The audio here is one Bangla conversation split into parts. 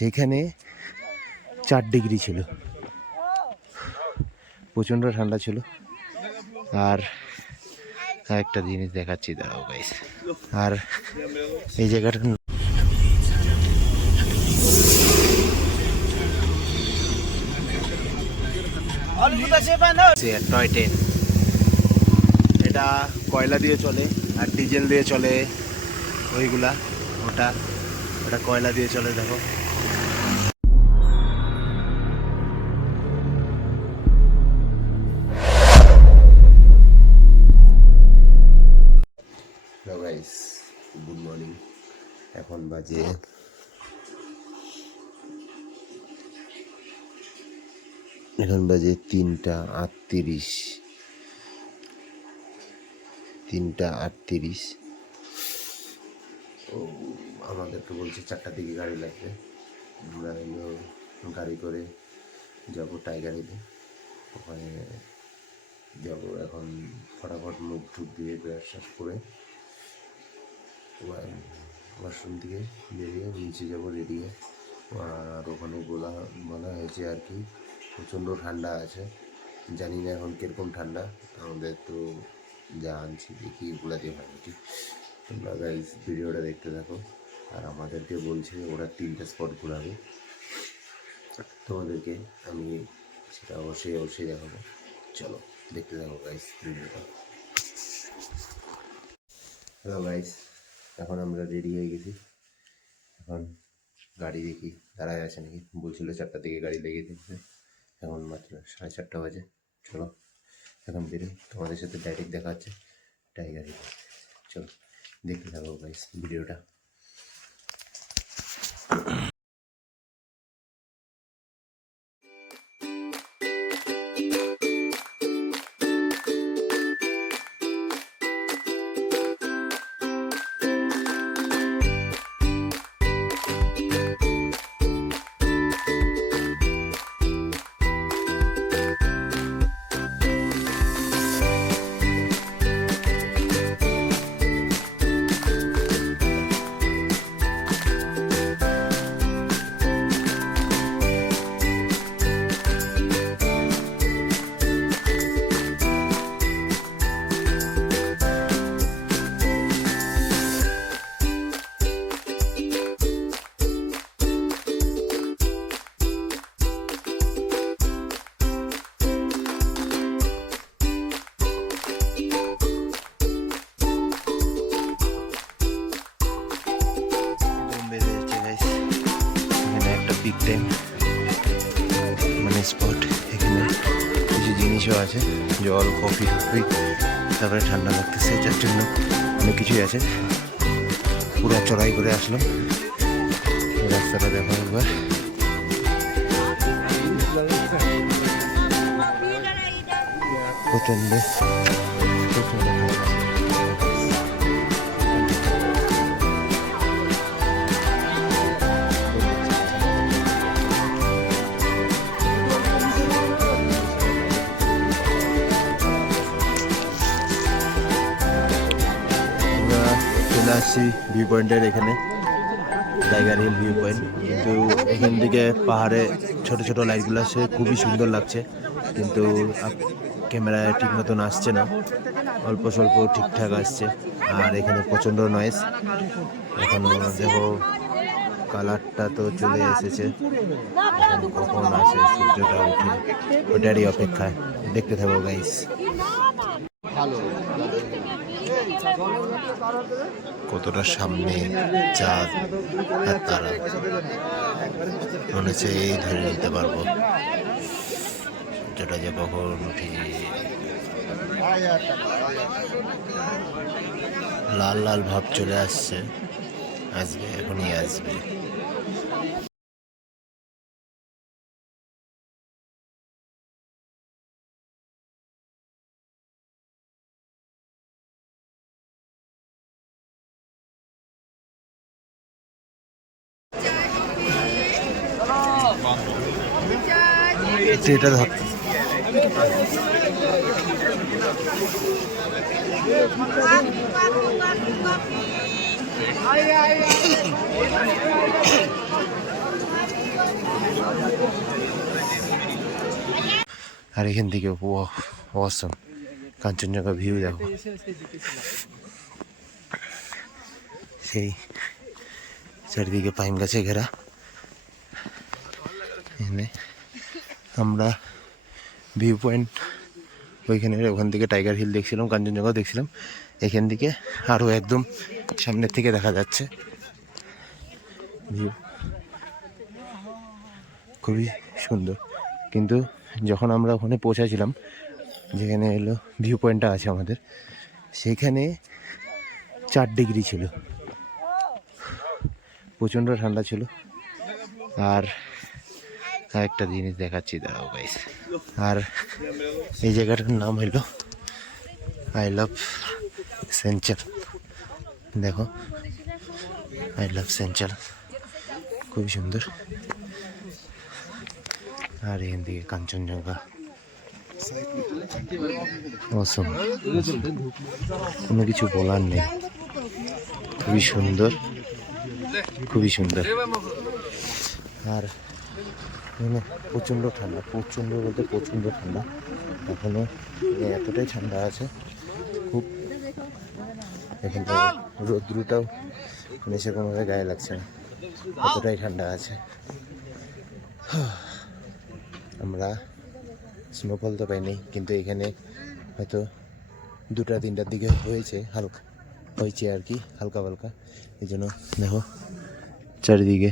সেখানে 4 ডিগ্রি ছিল, প্রচণ্ড ঠান্ডা ছিল। আর একটা জিনিস দেখাচ্ছি, দাঁড়াও গাইস। আর এই জায়গাটা টয় ট্রেন, এটা কয়লা দিয়ে চলে আর ডিজেল দিয়ে চলে। ওইগুলা ওটা কয়লা দিয়ে চলে। দেখো গাইস, গুড মর্নিং। এখন বাজে 3:38। আমাদেরকে বলছে 4টার দিকে গাড়ি লাগবে। আমরা গাড়ি করে যাবো টাইগারিতে, ওখানে যাবো। এখন ফটাফট মুখ ঠুক দিয়ে ব্রাশ করে ওয়াশরুম থেকে বেরিয়ে নিচে যাবো রেডি হয়ে। আর ওখানে বলা হয়েছে আর কি প্রচণ্ড ঠান্ডা আছে, জানি না এখন কীরকম ঠান্ডা। আমাদের তো যা আনছি দেখি এগুলা দিয়ে ভালো ঠিক। তোমরা গাইস ভিডিওটা দেখতে থাকো। আর আমাদেরকে বলছে ওরা 3টে স্পট ঘোরাবে, তোমাদেরকে আমি সেটা অবশ্যই দেখাবো। চলো দেখতে থাকো গাইস ভিডিওটা। হ্যালো গাইস, এখন আমরা রেডি হয়ে গেছি। এখন গাড়ি দেখি দাঁড়ায় আছে নাকি, বলছিল 4টার দিকে গাড়ি লেগে দিচ্ছে। এখন মাত্র 4:30 বাজে। চলো এখন বেরোই, তোমাদের সাথে ডাইরেক্ট দেখা হচ্ছে টাইগারে। চলো দেখতে থাকো গাইস ভিডিওটা। বিগ টাইম মানে স্পট। এখানে কিছু জিনিসও আছে, জল, কফি, তারপরে ঠান্ডা লাগতেছে, যার জন্য অনেক কিছুই আছে। পুরো চড়াই করে আসলাম, রাস্তাটা দেখো একবার। প্রচণ্ড আসছি ভিউ পয়েন্টের এখানে, টাইগার হিল ভিউ পয়েন্ট। কিন্তু এখান থেকে পাহাড়ে ছোট ছোট লাইটগুলো আসছে, খুবই সুন্দর লাগছে। কিন্তু ক্যামেরায় ঠিক মতন আসছে না, অল্প স্বল্প ঠিকঠাক আসছে। আর এখানে প্রচণ্ড নয়েজ। এখনো দেখো কালারটা তো চলে এসেছে, এখন কখন আসে সূর্যটা উঠে ওটারই অপেক্ষায়। দেখতে থাকো গাইস। কতটা সামনে চাঁদ আর তারা, মনে হচ্ছে এই ধরে নিতে পারবো যেটা যে কখন উঠে। লাল লাল ভাব চলে আসছে, আসবে, এখনই আসবে। এটা ধরতে আর এখান থেকে অসম কাঞ্চনজঙ্ঘা ভিউ দেখো, সেই চারিদিকে পাইন গাছে ঘেরা। এখানে আমরা ভিউ পয়েন্ট ওখান থেকে টাইগার হিল দেখছিলাম, কাঞ্চনজঙ্ঘা দেখছিলাম। এখান থেকে আরও একদম সামনের থেকে দেখা যাচ্ছে ভিউ, খুবই সুন্দর। কিন্তু যখন আমরা ওখানে পৌঁছাছিলাম, যেখানে এলো ভিউ পয়েন্টটা আছে আমাদের, সেখানে 4 ডিগ্রি ছিল, প্রচণ্ড ঠান্ডা ছিল। আর একটা জিনিস দেখাচ্ছি, দাঁড়াও গাইস। আর এই জায়গাটার নাম হলো আই লাভ সেঞ্চাল। দেখো, আই লাভ সেঞ্চাল, খুবই সুন্দর। আর এখান থেকে কাঞ্চনজঙ্ঘা অসম, কোনো কিছু বলার নেই, খুবই সুন্দর, খুবই সুন্দর। আর এখানে প্রচণ্ড ঠান্ডা, প্রচণ্ড বলতে প্রচণ্ড ঠান্ডা। এখনো এতটাই ঠান্ডা আছে খুব, এখানটা রোদ্রুটাও মানে সে কোনোভাবে গায়ে লাগছে না, এতটাই ঠান্ডা আছে। আমরা স্নোফল তো পাইনি, কিন্তু এখানে হয়তো 2টা-3টার দিকে হয়েছে আর কি, হালকা হালকা। এই জন্য দেখো চারিদিকে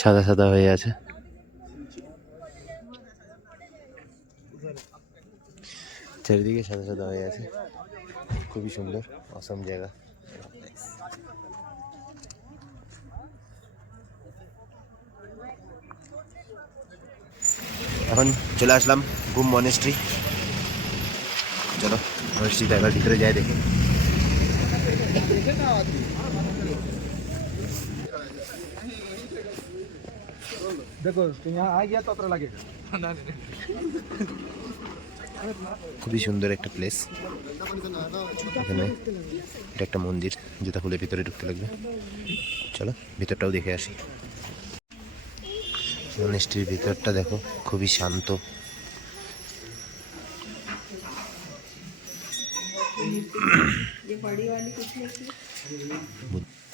সাদা সাদা হয়ে আছে। চারিদিকে সাদা সাদা হয়ে আছে, খুবই সুন্দর, অসম জায়গা। এখন চলে আসলাম গুম মনেস্ট্রি। চলো মনেস্ট্রিটা এবার ভিতরে যাই দেখি। देखो तो यहाँ आ गया तो अतरा लगेगा। খুবই সুন্দর একটা প্লেস। এখানে এটা একটা মন্দির, যেটা খুলে ভিতরে ঢুকতে লাগবে। চলো ভিতরটাও দেখে আসি। মনেস্ট্রির ভিতরটা দেখো, খুবই শান্ত।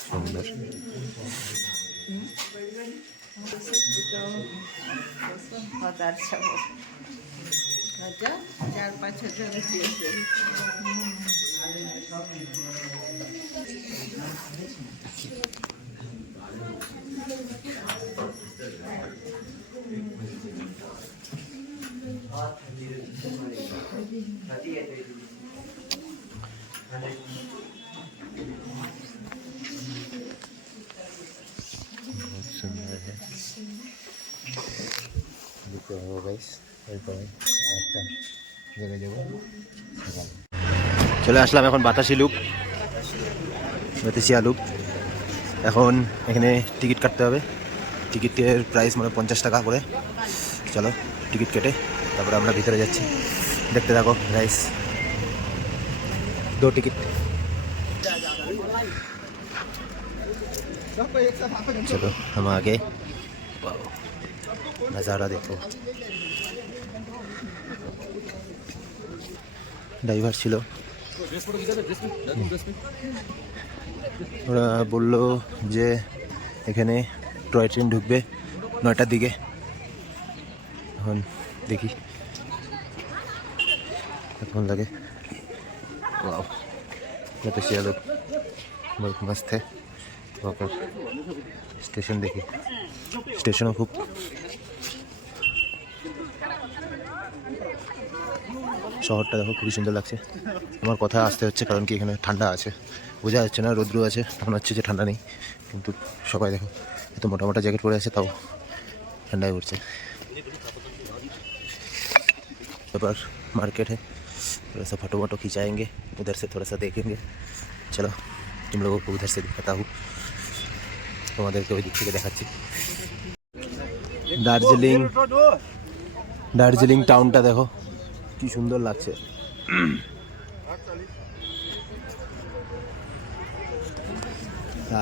সুন্দর। बहुत अच्छा हो। अच्छा 4-5 हजार रुपये से बहुत सुंदर है। দেখতে পাবো গাইস, এরপরে একটা জায়গায় যাবো। চলে আসলাম এখন বাতাসি লুপ, বাতাসিয়া লুপ। এখন এখানে টিকিট কাটতে হবে। টিকিটের প্রাইস মানে 50 টাকা করে। চলো টিকিট কেটে তারপরে আমরা ভিতরে যাচ্ছি, দেখতে থাকো গাইস। 2 टिकट। चलो हम आगे, नज़ारा देखो। ড্রাইভার ছিল, ওরা বললো যে এখানে টয় ট্রেন ঢুকবে 9টার দিকে। এখন দেখি कौन लगे। वाह बातासिया लोग बहुत मस्त है। वहाँ पर स्टेशन देखिए, स्टेशनों खूब শহরটা দেখো, খুবই সুন্দর লাগছে। আমার কথা আসতে হচ্ছে কারণ কি এখানে ঠান্ডা আছে, বোঝা যাচ্ছে না, রৌদ্র আছে, মনে হচ্ছে যে ঠান্ডা নেই, কিন্তু সবাই দেখো এত মোটা মোটা জ্যাকেট পরে আছে, তাও ঠান্ডায় পড়ছে। তারপর मार्केट है, थोड़ा सा फोटो वोटो खिंचाएंगे, उधर से थोड़ा सा देखेंगे। चलो तुम लोगों को उधर से दिखाता हूँ, তোমাদেরকে ওই দিক থেকে দেখাচ্ছি। দার্জিলিং টাউনটা দেখো কি সুন্দর লাগছে।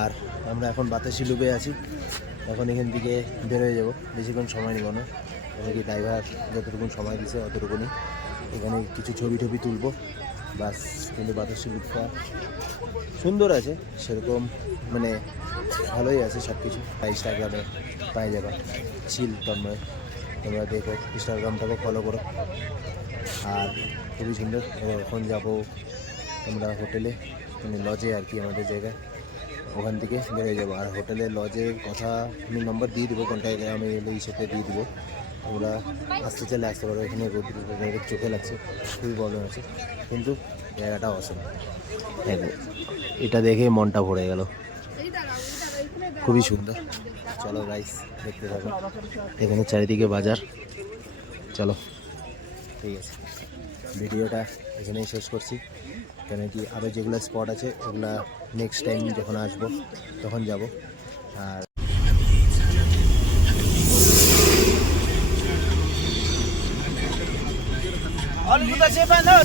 আর আমরা এখন বাতাসি লুপে আছি, এখন এখান থেকে বের হয়ে যাবো, বেশিক্ষণ সময় নেব না। কি ড্রাইভার যতটুকু সময় দিছে অতটুকুনি। এখানে কিছু ছবি টবি তুলবো বাস। কিন্তু বাতাসি লুকটা সুন্দর আছে, সেরকম মানে ভালোই আছে সব কিছু। ইনস্টাগ্রামে পাই যাবা চিল তন্ময়, তোমরা দেখো, ইনস্টাগ্রামটাকে ফলো করো। আর খুবই সুন্দর। এখন যাবো আমরা হোটেলে, মানে লজে আর কি, আমাদের জায়গায়। ওখান থেকে বেরিয়ে যাবো। আর হোটেলের লজের কথা আমি নম্বর দিয়ে দেবো, কোনটা আমি এই সাথে দিয়ে দেবো। তোমরা আসতে চাইলে আসতে পারো। এখানে রোদ চোখে লাগছে, খুবই প্রবলেম আছে, কিন্তু জায়গাটা অসম। এটা দেখে মনটা ভরে গেল, খুবই সুন্দর। চলো গাইস, দেখতে থাকো। এখানে চারিদিকে বাজার। চলো, ঠিক আছে, ভিডিওটা এখানেই শেষ করছি। কেন কি আরও যেগুলো স্পট আছে ওগুলা নেক্সট টাইম যখন আসবো তখন যাব। আর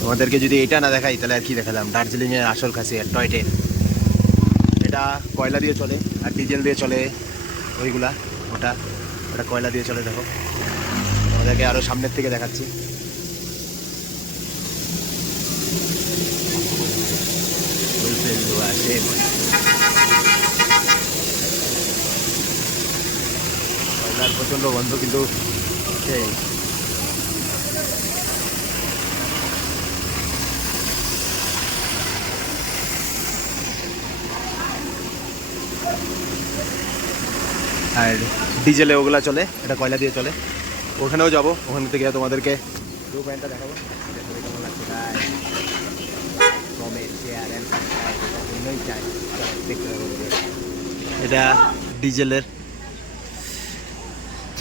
তোমাদেরকে যদি এটা না দেখাই তাহলে আর কি দেখালাম। দার্জিলিংয়ের আসল খাসিয়ার টয় ট্রেন, এটা কয়লা দিয়ে চলে আর ডিজেল দিয়ে চলে। ওইগুলা ওটা কয়লা দিয়ে চলে। দেখো, তোমাদেরকে আরও সামনের থেকে দেখাচ্ছি। কয়লার প্রচণ্ড গন্ধ, কিন্তু সেই আর ডিজেলে ওগুলা চলে, এটা কয়লা দিয়ে চলে। ওখানেও যাব, ওখান থেকে তোমাদেরকে ভিউ পয়েন্টটা দেখাবো। কেমন লাগছে তাই কমেন্ট, শেয়ার অ্যান্ড সাবস্ক্রাইব এটার জন্যই চাই। দেখতে পাবো। এটা ডিজেলের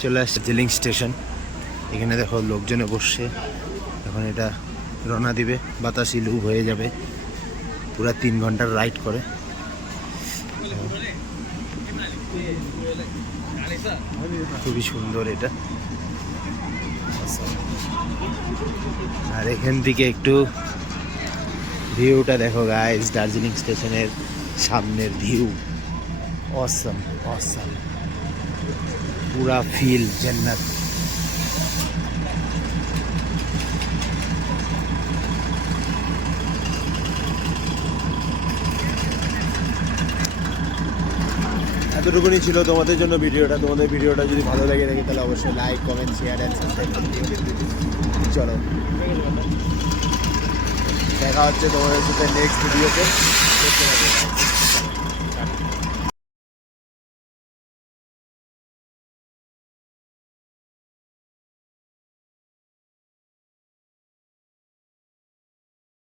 চলে আসছে দার্জিলিং স্টেশন। এখানে দেখো লোকজনে বসছে। এখন এটা রওনা দিবে, বাতাসি লুপ হয়ে যাবে। পুরা 3 ঘন্টার রাইড করে। খুবই সুন্দর এটা। আর এখান থেকে একটু ভিউটা দেখো গাইস, দার্জিলিং স্টেশনের সামনের ভিউ অসম অসম, পুরা ফিল জান্নাত। এতটুকুনি ছিল তোমাদের জন্য ভিডিওটা। তোমাদের ভিডিওটা যদি ভালো লাগে থাকে তাহলে অবশ্যই like, comment, share and subscribe করে দিও। চলো, দেখা হচ্ছে তোমাদের সাথে নেক্সট ভিডিওতে।